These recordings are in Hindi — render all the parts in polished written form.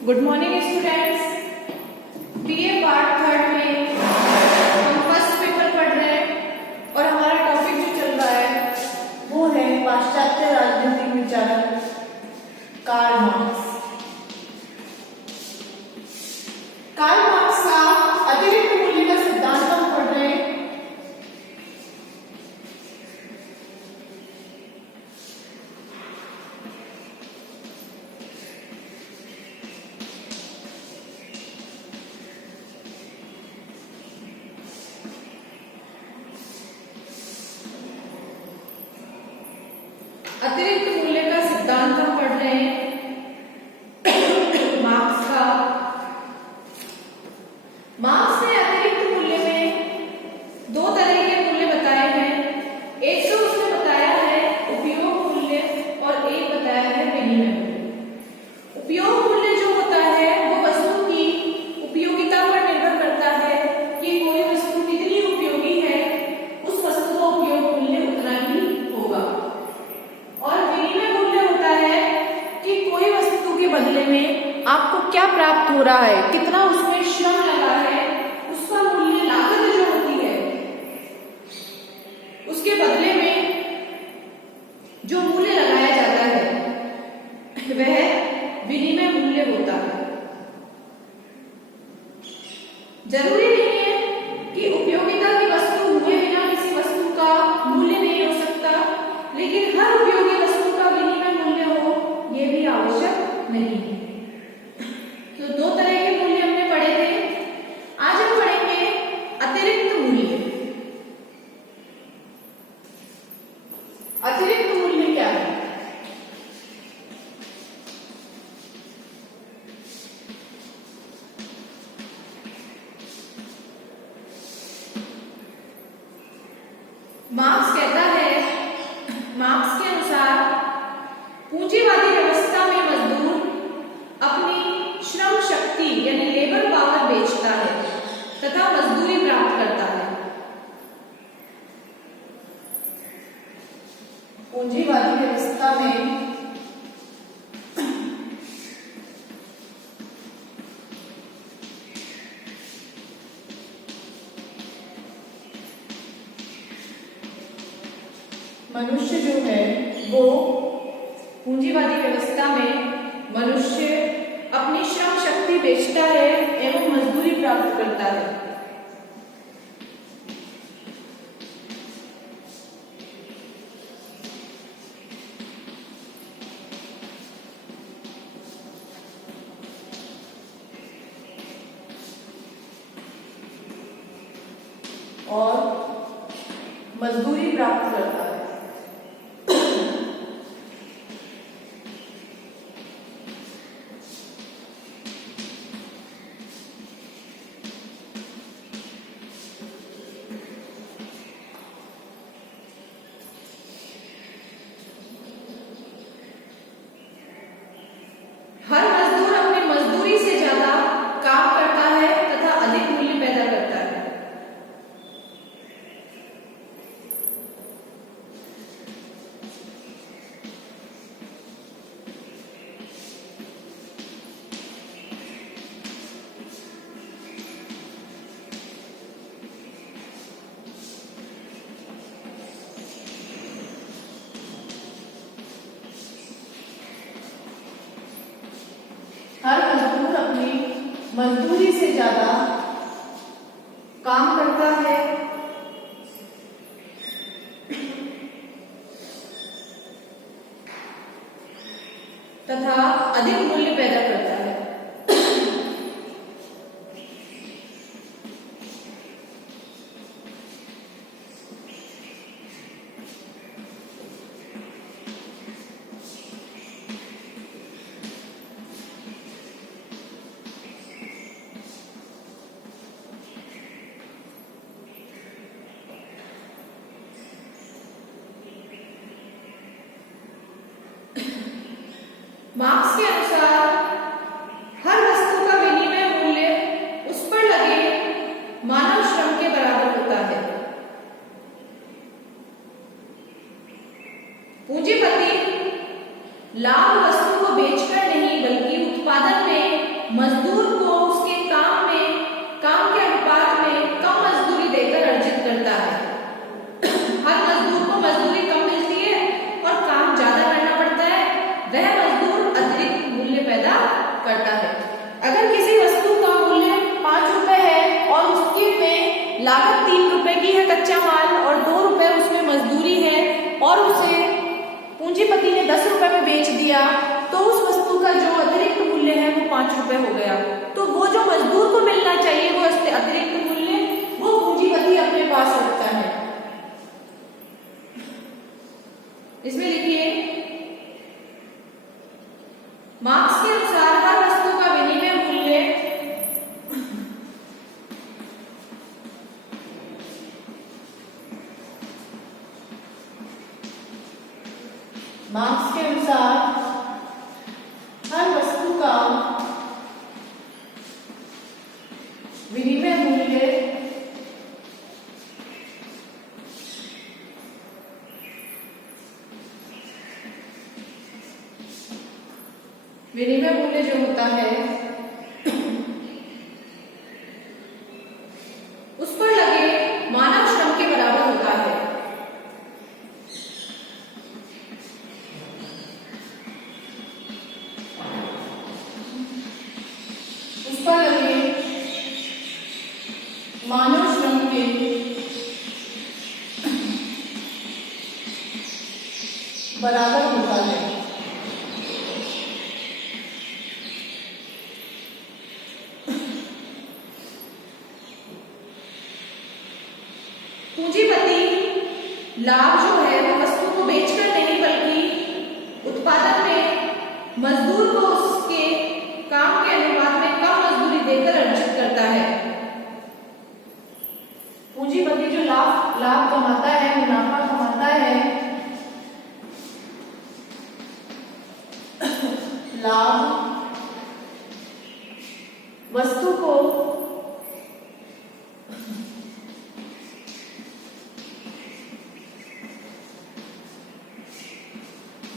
Good morning students. BA part third में हम फर्स्ट पेपर पढ़ रहे हैं और हमारा टॉपिक जो चल रहा है वो है पाश्चात्य राजनीतिक विचारक कार्ल मार्क्स। कार्ल मार्क्स का अतिरिक्त मूल्य का सिद्धांत हम पढ़ रहे हैं। अतिरिक्त मूल्य का सिद्धांत हम पढ़ रहे हैं मार्क्स का। मार्क्स ने अतिरिक्त मूल्य में दो तरह के मूल्य बताए हैं। एक तो उसने बताया है उपयोग मूल्य और एक बताया है विनिमय मूल्य। उपयोग मूल्य जो होता है वो वस्तु की उपयोगिता पर निर्भर करता है कि कोई वस्तु कितनी उपयोगी है, उस वस्तु का उपयोग मूल्य उतना ही होगा। और विनिमय मूल्य होता है कि कोई वस्तु के बदले में आपको क्या प्राप्त हो रहा है, कितना उसमें श्रम लगा है, उसका मूल्य लागत जो होती है उसके बदले में जो मूल्य लगाया जाता है वह विनिमय मूल्य होता है। जरूरी नहीं है कि उपयोगिता की वस्तु हुए बिना किसी वस्तु का मूल्य नहीं हो सकता, लेकिन हर उपयोगी वस्तु का विनिमय मूल्य हो यह भी आवश्यक नहीं है। तो दो तरह के मूल्य हमने पढ़े थे। आज हम पढ़ेंगे अतिरिक्त मूल्य। अतिरिक्त मूल्य क्या है? मार्क्स कहता है, मार्क्स के अनुसार पूंजीवादी व्यवस्था में मजदूर अपनी श्रम शक्ति यानी लेबर पावर बेचता है तथा मजदूरी प्राप्त करता है। पूंजीवादी व्यवस्था में मनुष्य जो है वो पूंजीवादी व्यवस्था में मनुष्य अपनी श्रम शक्ति बेचता है एवं मजदूरी प्राप्त करता है। और मजदूरी प्राप्त करता है। हर मजदूर अपनी मजदूरी से ज्यादा काम करता है तथा अधिक मूल्य पैदा करता है। हर मजदूर अपनी मजदूरी से ज्यादा काम करता है तथा अधिक मूल्य पैदा करता है। मार्क्स के अनुसार हर वस्तु का विनिमय मूल्य उस पर लगे मानव श्रम के बराबर होता है। पूंजीपति लाभ वस्तु को बेचकर नहीं बल्कि उत्पादन में पति ने 10 रुपए में बेच दिया तो उस वस्तु का जो अतिरिक्त मूल्य है वो 5 रुपए हो गया। तो वो जो मजदूर को मिलना चाहिए वो अतिरिक्त मूल्य वो पूंजीपति अपने पास रखता है। इसमें लिखिए, मार्क्स के अनुसार हर वस्तु का विनिमय मूल्य मार्क्स के अनुसार हर वस्तु का विनिमय मूल्य जो होता है उस पर लगे मानव श्रम के बराबर होता है। उस पर लगे मानव श्रम के बराबर होता है। पूंजीपति लाभ जो है वो वस्तु को बेचकर नहीं बल्कि उत्पादन में मजदूर को उसके काम के अनुपात में कम मजदूरी देकर अर्जित करता है। पूंजीपति जो लाभ कमाता है, मुनाफा कमाता है, लाभ वस्तु को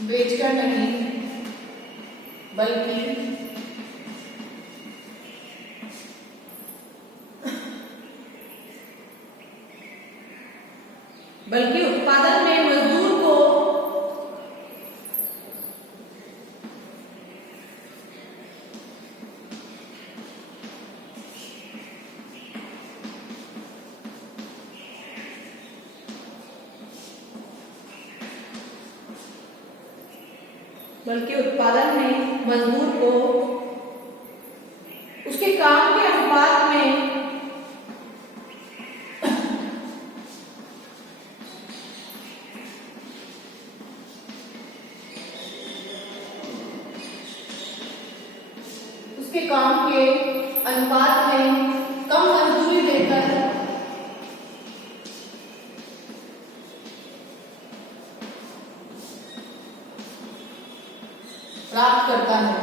बेचकर नहीं बल्कि उत्पादन में मजदूर को उसके काम के अनुपात में कम मजदूरी देकर प्राप्त करता है।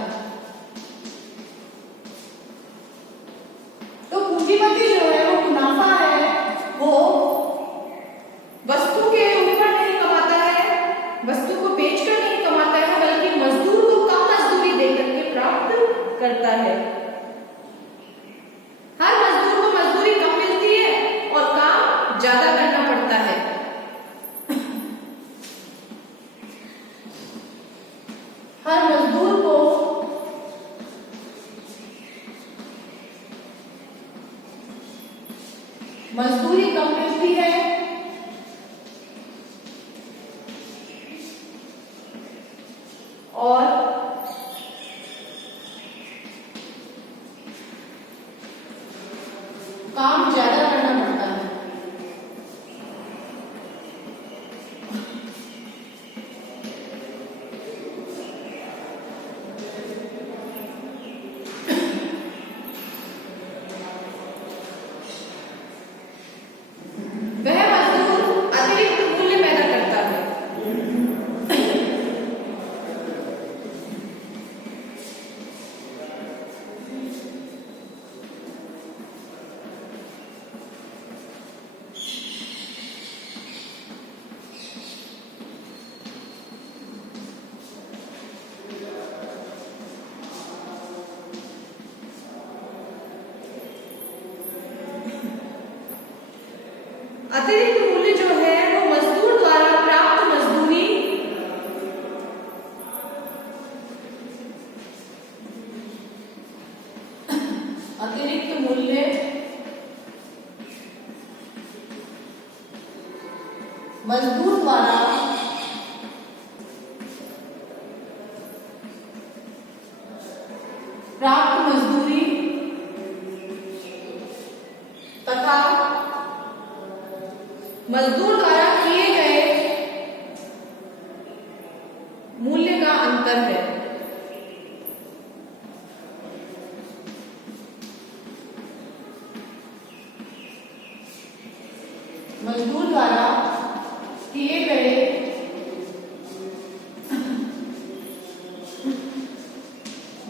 तो पूंजीपति जो है वो मुनाफा है वो वस्तु के ऊपर नहीं कमाता है, वस्तु को बेचकर नहीं कमाता है, बल्कि मजदूर को कम मजदूरी देकर के प्राप्त करता है। हर मजदूर को मजदूरी कम मिलती है और काम ज्यादा करना पड़ता है। हर मजदूर को मजदूरी कम मिलती है और काम ज्यादा करना पड़ता है। वह मजदूर अतिरिक्त मूल्य पैदा करता है। अतिरिक्त मूल्य जो है वो मजदूर द्वारा प्राप्त मजदूरी अतिरिक्त मूल्य मजदूर द्वारा मजदूर द्वारा किए गए मूल्य का अंतर है। मजदूर द्वारा किए गए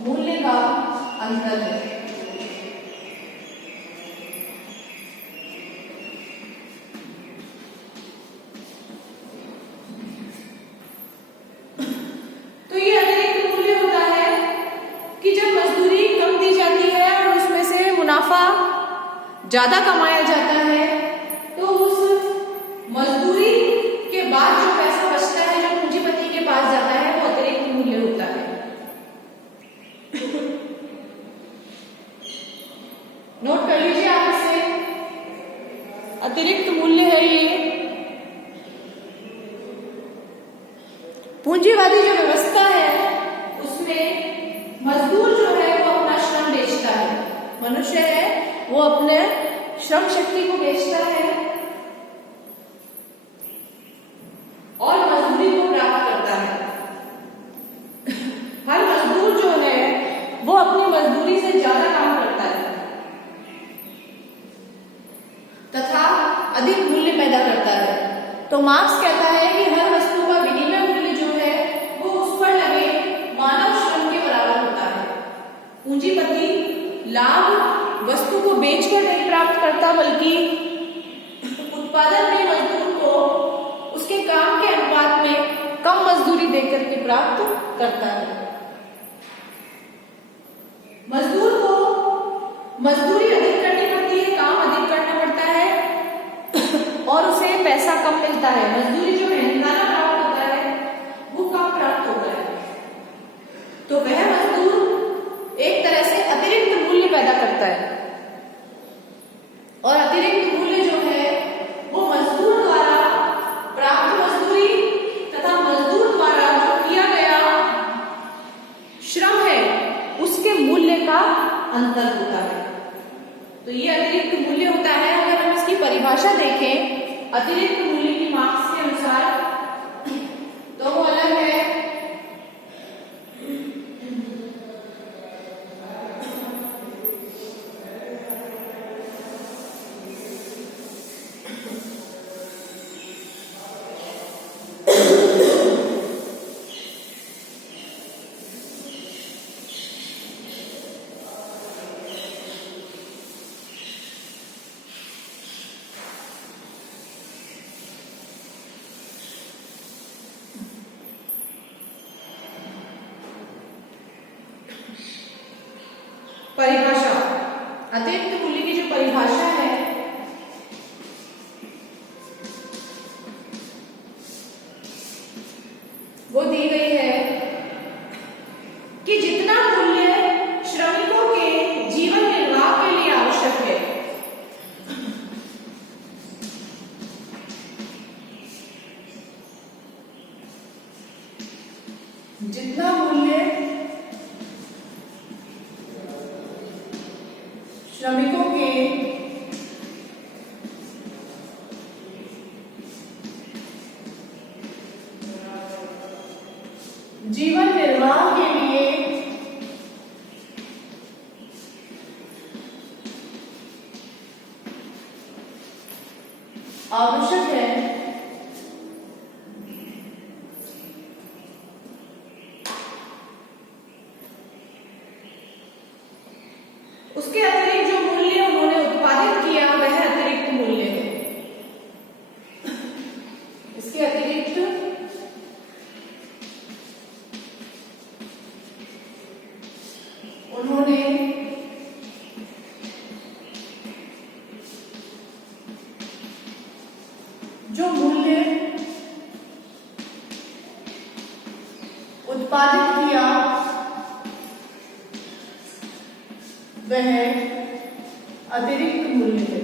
मूल्य का अंतर है। तो ये अतिरिक्त मूल्य होता है कि जब मजदूरी कम दी जाती है और उसमें से मुनाफा ज्यादा कमाया जाता है, तो उस मजदूरी के बाद जो पैसा बचता है, जो पूंजीपति के पास जाता है, वो अतिरिक्त मूल्य होता है। नोट कर लीजिए आप इसे, अतिरिक्त मूल्य है ये। पूंजीवादी जो व्यवस्था है उसमें मजदूर जो है वो अपना श्रम बेचता है, मनुष्य है वो अपने श्रम शक्ति को बेचता है और मजदूरी को प्राप्त करता है। हर मजदूर जो है वो अपनी मजदूरी से ज्यादा काम करता है तथा अधिक मूल्य पैदा करता है। तो मार्क्स कहता है कि हर वस्तु का विनिमय मूल्य जो है वो उस पर लगे मानव श्रम के बराबर होता है। पूंजीपति लाभ वस्तु को बेचकर नहीं प्राप्त करता, बल्कि उत्पादन में मजदूर को उसके काम के अनुपात में कम मजदूरी देकर के प्राप्त करता है। मजदूर को मजदूरी अधिक करनी पड़ती है, काम अधिक करना पड़ता है और उसे पैसा कम मिलता है। मजदूरी जो मेहनताना प्राप्त होता है वो कम प्राप्त होता है। तो वह मजदूर एक तरह से अतिरिक्त मूल्य पैदा करता है और अतिरिक्त मूल्य जो है वो मजदूर द्वारा प्राप्त मजदूरी तथा मजदूर द्वारा जो किया गया श्रम है उसके मूल्य का अंतर होता है। तो ये अतिरिक्त मूल्य होता है। अगर हम इसकी परिभाषा देखें अतिरिक्त मूल्य की मार्क्स के अनुसार, तो वो अलग है। परिभाषा, अतिरिक्त मूल्य की जो परिभाषा है वो दी गई है कि जितना मूल्य श्रमिकों के जीवन निर्वाह के लिए आवश्यक है, जितना मूल्य श्रमिकों के जीवन निर्वाह के लिए आवश्यक है, उसके अतिरिक्त जो मूल्य उन्होंने उत्पादित किया वह अतिरिक्त मूल्य है। इसके अतिरिक्त उन्होंने जो मूल्य उत्पादित किया वह अतिरिक्त मूल्य है।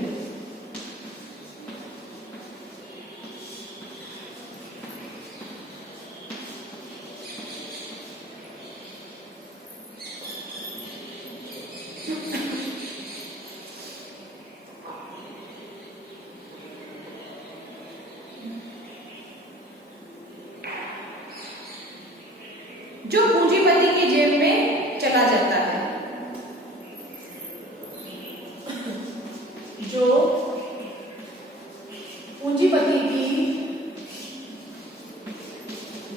जो पूंजीपति की जेब में चला जाता है, जो पूंजीपति की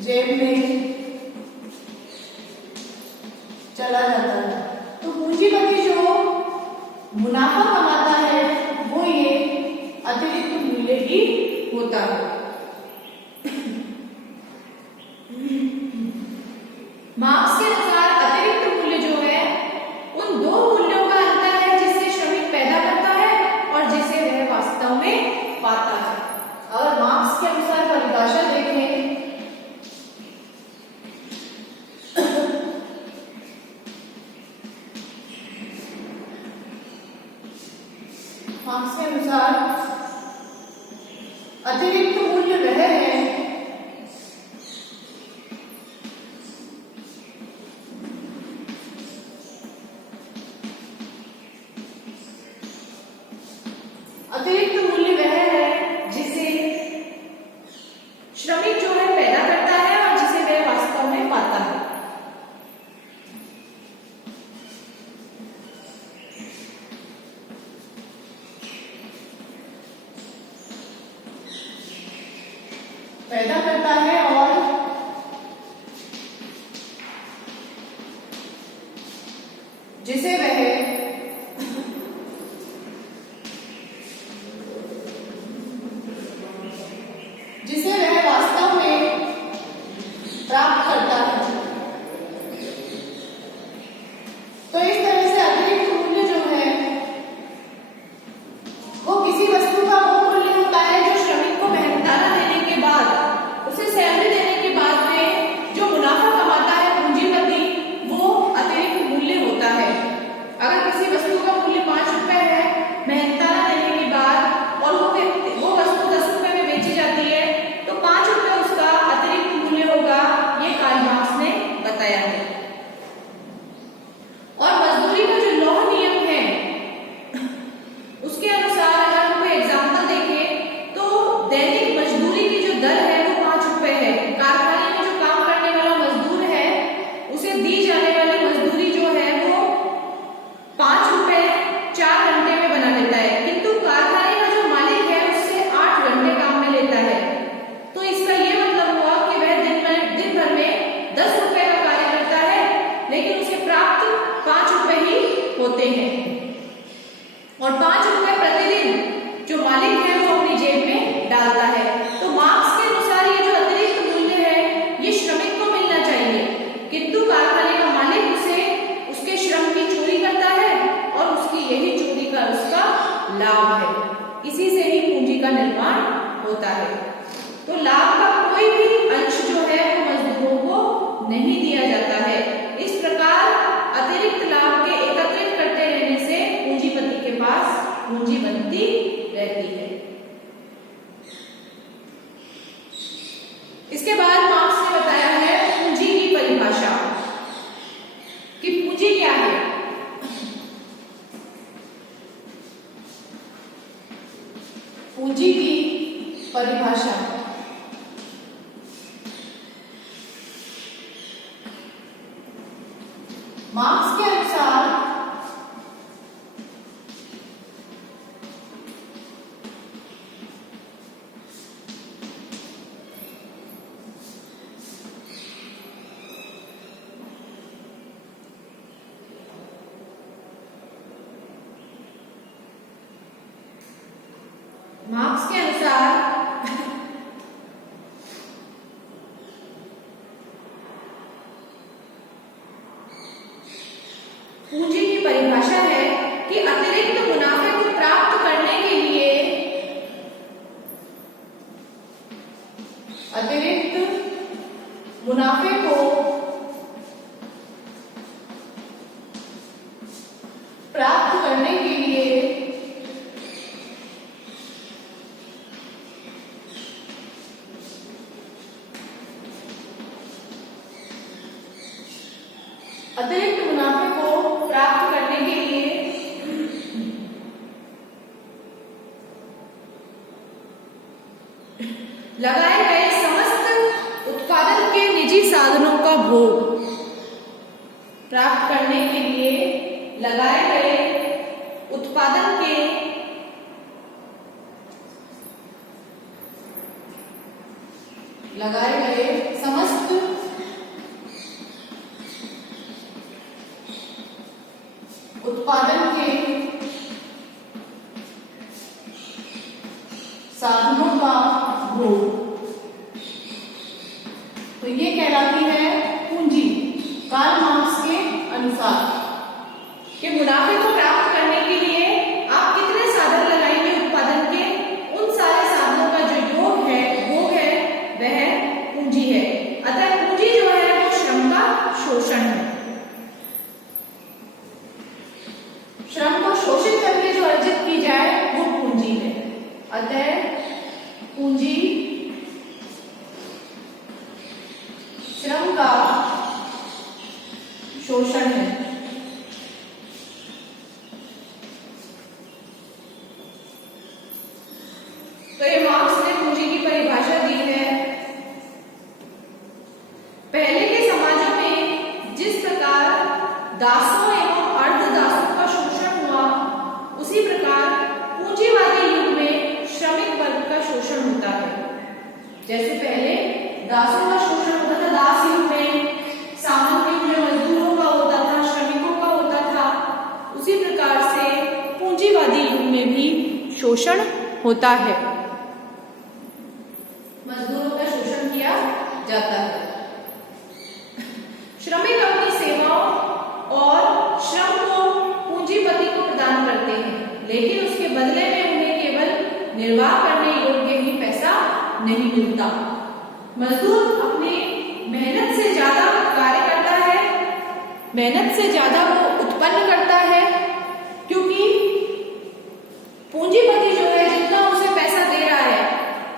जेब में चला जाता है। तो पूंजीपति जो मुनाफा कमाता है वो ये अतिरिक्त मूल्य ही होता है। मार्क्स के अनुसार अतिरिक्त मूल्य जो है उन दो मूल्यों का अंतर है जिससे श्रमिक पैदा करता है और जिसे वह वास्तव में पाता है। अगर मार्क्स के अनुसार परिभाषा देखें, मार्क्स के अनुसार अतिरिक्त मूल्य वह है जिसे श्रमिक जो है पैदा करता है और जिसे वह वास्तव में पाता है। पैदा करता है और जिसे वह वास्तव में प्राप्त करता है। तो इस तरह से अतिरिक्त मूल्य जो है वो किसी वस्तु का वो मूल्य होता है जो श्रमिक को मेहनताना देने के बाद, उसे सैलरी देने के बाद में जो मुनाफा कमाता है पूंजीपति, वो अतिरिक्त मूल्य होता है। अगर किसी वस्तु का मूल्य 5 रुपए है, मेहनताना देने के बाद और वो वस्तु 10 रुपए में बेची जाती है, तो 5 रुपए उसका अतिरिक्त मूल्य होगा। ये कार्ल मार्क्स ने बताया है। और मजदूरी का जो लौह नियम है उसके अनुसार अगर हम कोई एग्जाम्पल देखें तो दैनिक मजदूरी की जो दर है वो 5 रुपए है। कारखाने में जो काम करने वाला मजदूर है उसे दी जाने वाली मजदूरी जो है वो 5 रुपए 4 घंटे में बना लेता है, किंतु कारखाने का जो मालिक है उससे 8 घंटे काम में लेता है। तो इसका ये मतलब हुआ कि वह दिन भर में 10 रुपए का कार्य करता है, लेकिन उसे प्राप्त 5 रुपए ही होते हैं। और 5 रुपए प्रतिदिन जो मालिक है वो अपनी जेब में डालता है। तो मार्क्स के अनुसार ये जो अतिरिक्त मूल्य है ये श्रमिक को मिलना चाहिए, किंतु कारखाने का मालिक उसके श्रम की चोरी करता है और उसकी यही चोरी का उसका लाभ है। इसी से ही पूंजी का निर्माण होता है। तो लाभ का कोई भी अंश जो है वो मजदूरों को नहीं दिया जाता है। इस प्रकार अतिरिक्त लाभ के एकत्रित करते रहने से पूंजीपति के पास पूंजी बनती रहती है। इसके बाद मार्क्स ने बताया है पूंजी की परिभाषा कि पूंजी क्या है। पूंजी की परिभाषा मार्क्स के अनुसार पूंजी की परिभाषा है कि अतिरिक्त मुनाफे को प्राप्त करने के लिए अतिरिक्त मुनाफे को प्राप्त करने के लिए अतिरिक्त मुनाफे को प्राप्त करने के लिए लगाए गए समस्त उत्पादन के निजी साधनों का भोग प्राप्त करने के लिए लगाए गए उत्पादन के समस्त उत्पादन के साधनों का भोग, तो ये कहलाती है पूंजी। कार्ल मार्क्स के अनुसार कि मुनाफे को प्राप्त करने के लिए आप कितने साधन लगाएंगे उत्पादन के, उन सारे साधनों का जो योग है वो है वह पूंजी है। अतः पूंजी जो है वो श्रम का शोषण है। श्रम को शोषित करके जो अर्जित की जाए वो पूंजी है। अतः पूंजी श्रम का शोषण है। तो ये मार्क्स ने पूंजी की परिभाषा दी है। पहले के समाजों में जिस प्रकार दासों एवं अर्धदासों का शोषण हुआ, उसी प्रकार पूंजीवादी युग में श्रमिक वर्ग का शोषण होता है। जैसे पहले दासों का शोषण होता था, दास युग में, सामंत युग में मजदूरों का होता था, श्रमिकों का होता था, उसी प्रकार से पूंजीवादी युग में भी शोषण होता है, मजदूरों का शोषण किया जाता है। श्रमिक अपनी सेवाओं और श्रम को पूंजीपति को प्रदान करते हैं, लेकिन उसके बदले में उन्हें केवल निर्वाह करने योग्य ही पैसा नहीं मिलता। मजदूर अपनी मेहनत से ज्यादा कार्य करता है, मेहनत से ज्यादा वो उत्पन्न करता है, क्योंकि पूंजीपति जो है जितना उसे पैसा दे रहा है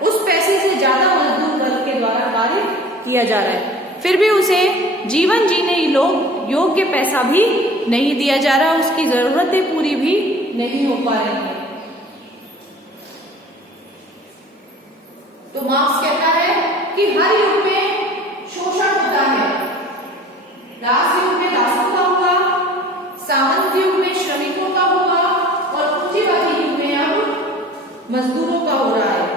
उस पैसे से ज्यादा मजदूर वर्ग के द्वारा कार्य किया जा रहा है, फिर भी उसे जीवन जीने योग्य पैसा भी नहीं दिया जा रहा, उसकी जरूरतें पूरी भी नहीं हो पा रही है। तो मार्क्स कहता है कि हर युग में शोषण होता है। दास युग में दासों का हुआ, सामंत युग में श्रमिकों का हुआ और पूंजीवादी युग में अब मजदूरों का हो रहा है।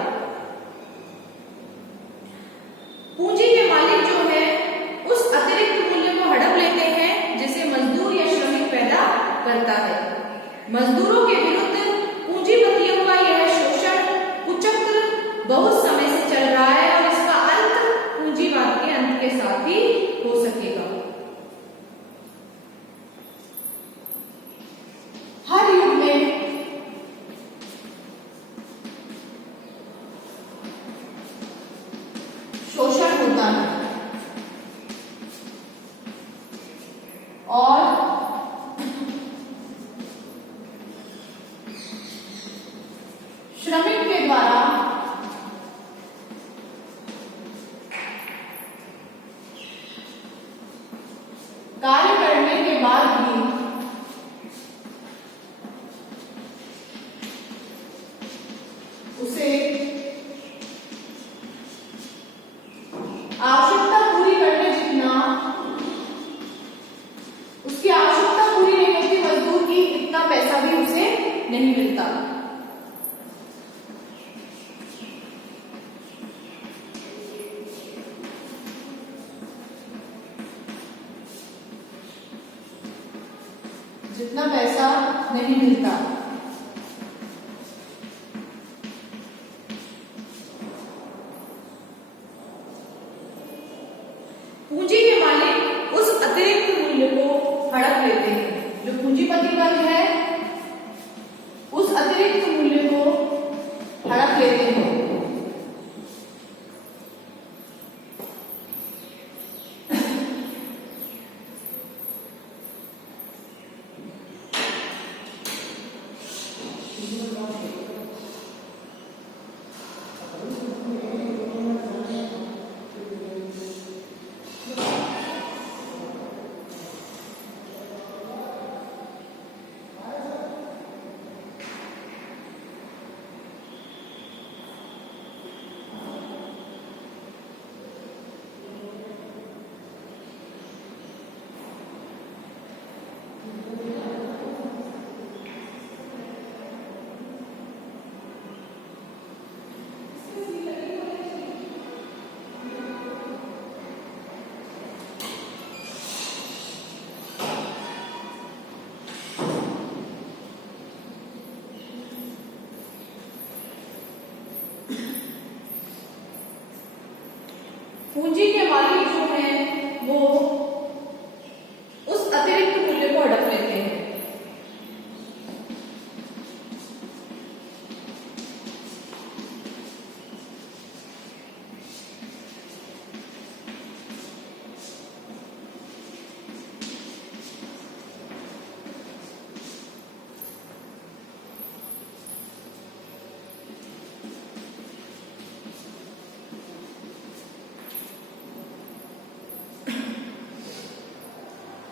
पूंजी के मालिक जो है उस अतिरिक्त मूल्य को हड़प लेते हैं जिसे मजदूर या श्रमिक पैदा करता है। मजदूरों के विरुद्ध पूंजीपतियों का यह शोषण कुचक्र बहुत समय से चल रहा है और इसका अंत पूंजीवाद के अंत के साथ ही हो सकेगा। हर युग में शोषण होता है और श्रमिक के द्वारा कार्य करने के बाद भी उसे आवश्यकता पूरी करने जितना उसकी आवश्यकता पूरी नहीं होती मजदूर की, इतना पैसा भी उसे नहीं मिलता। जितना पैसा नहीं मिलता। पूंजी के मालिक उस अतिरिक्त मूल्य को हड़प लेते हैं। जो पूंजीपति वर्ग है उस अतिरिक्त मूल्य को हड़प लेते हैं। पूंजी के मालिक जो हैं वो उस अतिरिक्त मूल्य को हड़प लेते हैं।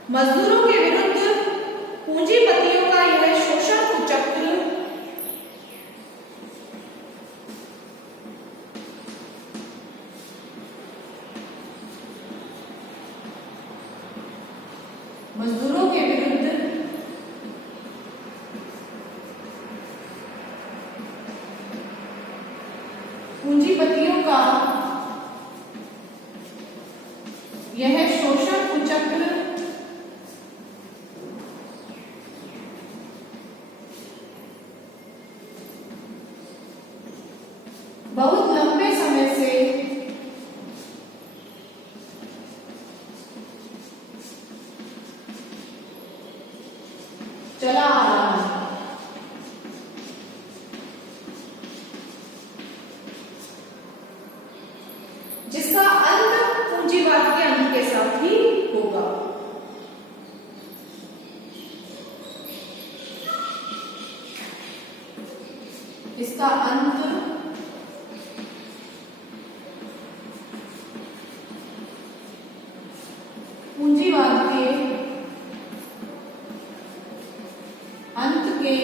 मजदूरों के विरुद्ध पूंजीपतियों का यह शोषण कुचक्र मजदूरों के विरुद्ध पूंजीपतियों का यह शोषण कुचक्र बहुत लंबे समय से चला आ रहा है, जिसका अंत पूंजीवाद के अंत के साथ ही होगा। इसका अंत पूंजीवाद के अंत के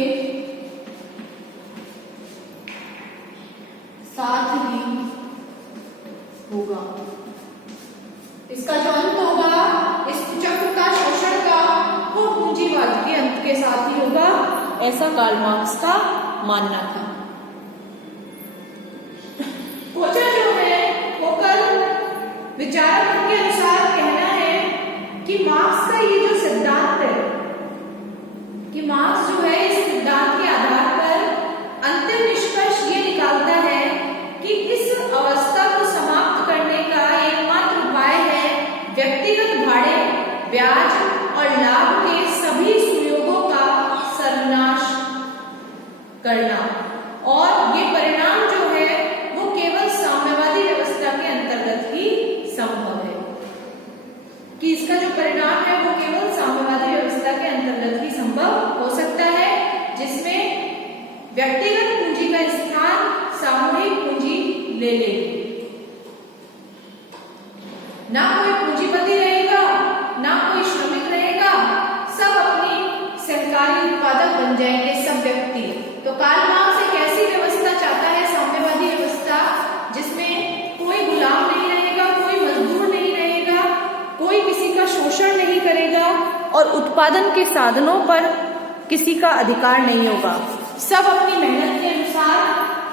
साथ ही होगा। इसका जो अंत होगा इस कुचक्र का, शोषण का, वो पूंजीवाद के अंत के साथ ही होगा, ऐसा कार्ल मार्क्स का मानना था। कोचा जो है वो कल विचारकों के अनुसार कहना है कि मार्क्स का ये जो सिद्धांत है, कि मार्क्स जो है इस सिद्धांत के आधार पर अंतिम निष्कर्ष ये निकालता है कि इस अवस्था को समाप्त करने का एकमात्र उपाय है व्यक्तिगत भाड़े, ब्याज और लाभ के सभी सुयोगों का सर्वनाश करना, और ये परिणाम जो है वो केवल साम्यवादी व्यवस्था के अंतर्गत ही संभव है, कि इसका जो परिणाम है वो केवल साम्यवादी व्यवस्था के अंतर्गत ही संभव हो सकता है, जिसमें व्यक्तिगत पूंजी का स्थान सामूहिक पूंजी ले लेगी। ना कोई पूंजीपति रहेगा, ना कोई श्रमिक रहेगा, सब अपनी सहकारी उत्पादक बन जाएंगे, सब व्यक्ति। तो कार्ल मार्क्स एक ऐसी व्यवस्था चाहता है, साम्यवादी व्यवस्था, जिसमें कोई गुलाम नहीं रहेगा, कोई मजदूर नहीं रहेगा, कोई किसी का शोषण नहीं करेगा और उत्पादन के साधनों पर किसी का अधिकार नहीं होगा। सब अपनी मेहनत के अनुसार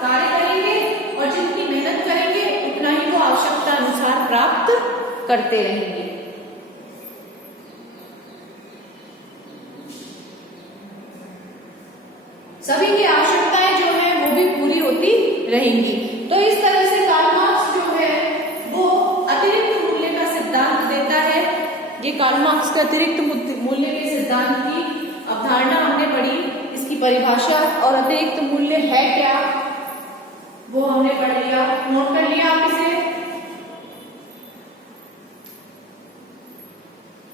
कार्य करेंगे और जितनी मेहनत करेंगे उतना ही वो आवश्यकता अनुसार प्राप्त करते रहेंगे। सभी की आवश्यकताएं जो है वो भी पूरी होती रहेंगी। तो इस तरह से कार्ल मार्क्स जो है वो अतिरिक्त मूल्य का सिद्धांत देता है। ये कार्ल मार्क्स का अतिरिक्त मूल्य के सिद्धांत की अवधारणा हमने पढ़ी, इसकी परिभाषा और अतिरिक्त मूल्य है क्या वो हमने पढ़ लिया, नोट कर लिया आप इसे।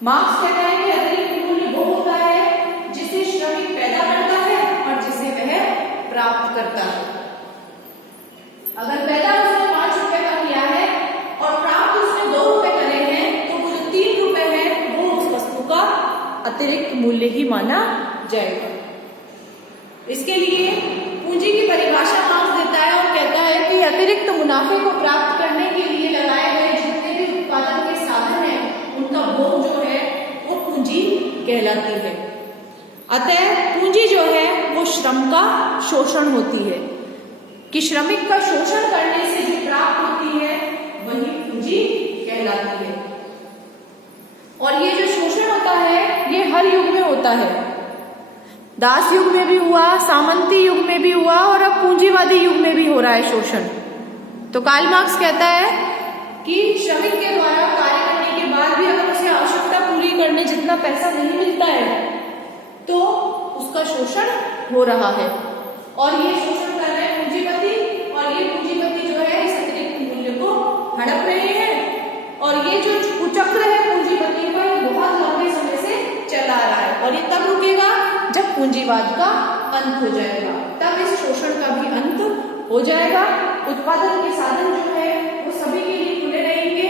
मार्क्स कहता है कि अतिरिक्त मूल्य वो होता है जिसे श्रमिक पैदा करता है और जिसे वह प्राप्त करता है। अगर पैदा उसने 5 रुपए का किया है और प्राप्त उसने 2 रुपए करे हैं, तो वो जो 3 रुपए है वो उस वस्तु का अतिरिक्त मूल्य ही माना जाएगा। इसके लिए पूंजी की परिभाषा मार्क्स देता है और कहता है कि अतिरिक्त मुनाफे को प्राप्त करने के लिए लगाए गए जितने भी उत्पादन के साधन हैं उनका भोग जो है वो पूंजी कहलाती है। अतः पूंजी जो है वो श्रम का शोषण होती है, कि श्रमिक का शोषण करने से जो प्राप्त होती है वही पूंजी कहलाती है। और ये जो शोषण होता है ये हर युग में होता है, दास युग में भी हुआ, सामंती युग में भी हुआ और अब पूंजीवादी युग में भी हो रहा है शोषण। तो कार्ल मार्क्स कहता है कि श्रमिक के द्वारा कार्य करने के बाद भी अगर उसे आवश्यकता पूरी करने जितना पैसा नहीं मिलता है तो उसका शोषण हो रहा है, और ये शोषण कर रहे हैं पूंजीपति, और ये पूंजीपति जो है इस अतिरिक्त मूल्य को हड़प रहे हैं। और ये जो कुचक्र है पूंजीपति का ये बहुत लंबे समय से चला आ रहा है, और ये तब रुकेगा जब पूंजीवाद का अंत हो जाएगा, तब इस शोषण का भी अंत हो जाएगा। उत्पादन के साधन जो है वो सभी के लिए खुले रहेंगे,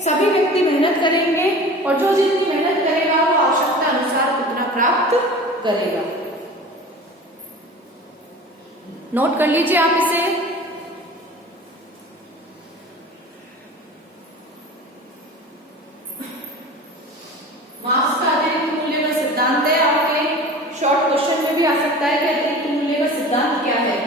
सभी व्यक्ति मेहनत करेंगे, और जो जितनी मेहनत करेगा वो आवश्यकता अनुसार उतना प्राप्त करेगा। नोट कर लीजिए आप इसे। मार्क्स का अतिरिक्त मूल्य का सिद्धांत है, आपके शॉर्ट क्वेश्चन में भी आ सकता है कि अतिरिक्त मूल्य का सिद्धांत क्या है।